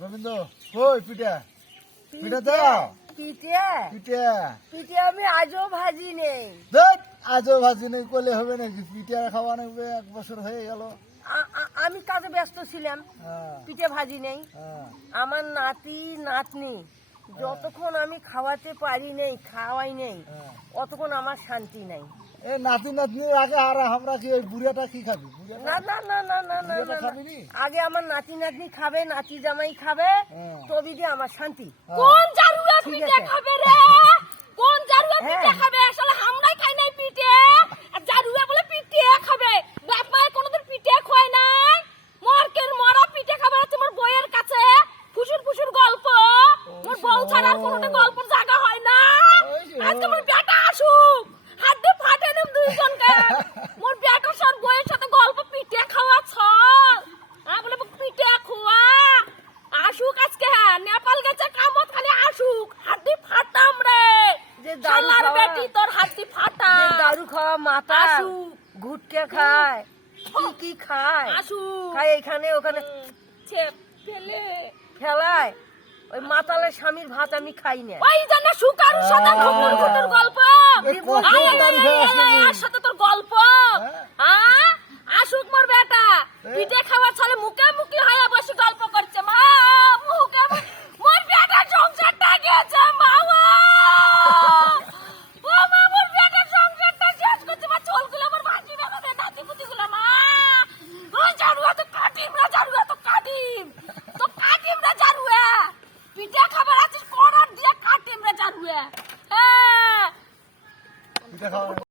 রবীন্দ্র কই পিঠা পিঠা দাও পিঠে পিঠা পিঠে আমি আজও ভাজি নেই। দেখ আজও ভাজি নেই করলে হবে নাকি? পিঠা খাওয়া নেবে 1 বছর হয়ে গেল। আমি কাজে ব্যস্ত ছিলাম, হ্যাঁ পিঠে ভাজি নেই। হ্যাঁ আমার নাতি নাতনি যতক্ষণ আমি খাওয়াতে পারি নেই, খাওয়াই নেই, হ্যাঁ। অতক্ষণ আমার শান্তি নাই। এই নাতি নাতনির আগে আর আমরা কি ওই বুড়াটা কি খাবি? না না না না না না বুড়াটা না, না। খাবি নি? আগে আমার নাতি নাতনি খাবে, নাতি জামাই খাবে, হ্যাঁ। তবে দিয়ে আমার শান্তি। কোন জারুয়া ঠিক পিঠে আছে। খাবে রে? কোন জারুয়া পিঠে হ্যাঁ। খাবে? আসলে আমরাই খাই নাই পিঠে, আর জারুয়া বলে পিঠে খাবে। বাপ মায়ের কোনোদিন পিঠে খোয় নাই। মরকের মরা পিঠে খাবে না তোমার বইয়ের কাছে। ফুসুর ফুসুর গল্প। মোর বউ ছাড়া আর কোনোটা গল্পের জায়গা হয় না। আজকে মোর বেটা আসুক, হাড্ডি ফাটে নিম দুইজনকে। মোর বেটা সর বইয়ের সাথে গল্প পিঠে খাওয়া ছল। বলে পিঠে খোয়া আসুক আজকে। হ্যাঁ নেপাল গেছে কামত, খালি আসুক, হাড্ডি ফাটাম রে। যে দারু শালার খাওয়া- বেটি তোর হাড্ডি ফাটা। যে দারু খাওয়া মাথা আসুক। গুটকে খায়, কি খায়, আসুক। খায় এখানে ওখানে ছেপ ফেলে খেলায়। ওই মাতালের স্বামীর ভাত আমি খাই না। ওই জন্য সুকারুর সাথে ঘুটুর ঘুটুর গল্প। এই কখন দারু খাওয়া আসলি? আর সাথে তোর গল্প। হ্যাঁ। হ্যাঁ